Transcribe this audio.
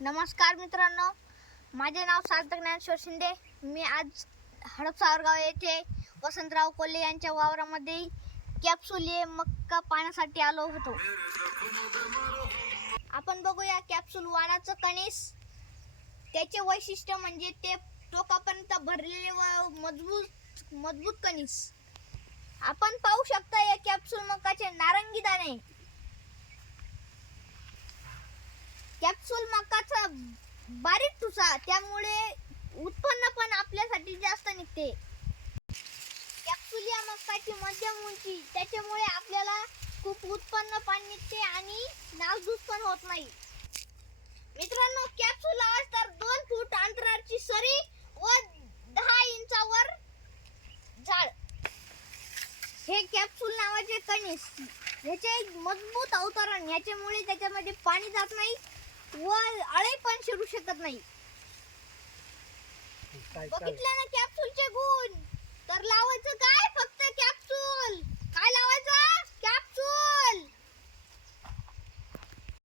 नमस्कार मित्रांनो, माझे नाव सार्थक ज्ञानेश्वर शिंदे. मी आज हडपसावरगाव येथे वसंतराव कोल्हे यांच्या वावरामध्ये कॅप्सूल मक्का पाण्यासाठी आलो होतो. आपण बघूया कॅप्सूल वाणाचं कणीस. त्याचे वैशिष्ट्य म्हणजे ते टोकापर्यंत भरलेले व मजबूत कणीस. आपण पाहू शकता या कॅप्सूल मक्काचे नारंगी दाणे. कॅप्सूल मक्काचा बारीक ठुसा, त्यामुळे उत्पन्न पण आपल्यासाठी जास्त निघते. कॅप्सूल या मक्काची मध्यम उंची, त्याच्यामुळे आपल्याला खूप उत्पन्न पण निघते आणि नासधूस पण होत नाही. मित्रांनो, कॅप्सूल लावायचं तर 2 फूट अंतराची सरी व 10 इंचावर झाड. हे कॅप्सूल नावाचे कणीस, याचे मजबूत अवतरण, याच्यामुळे त्याच्यामध्ये पाणी जात नाही व अळे पण शिरू शकत नाही. बघितलं ना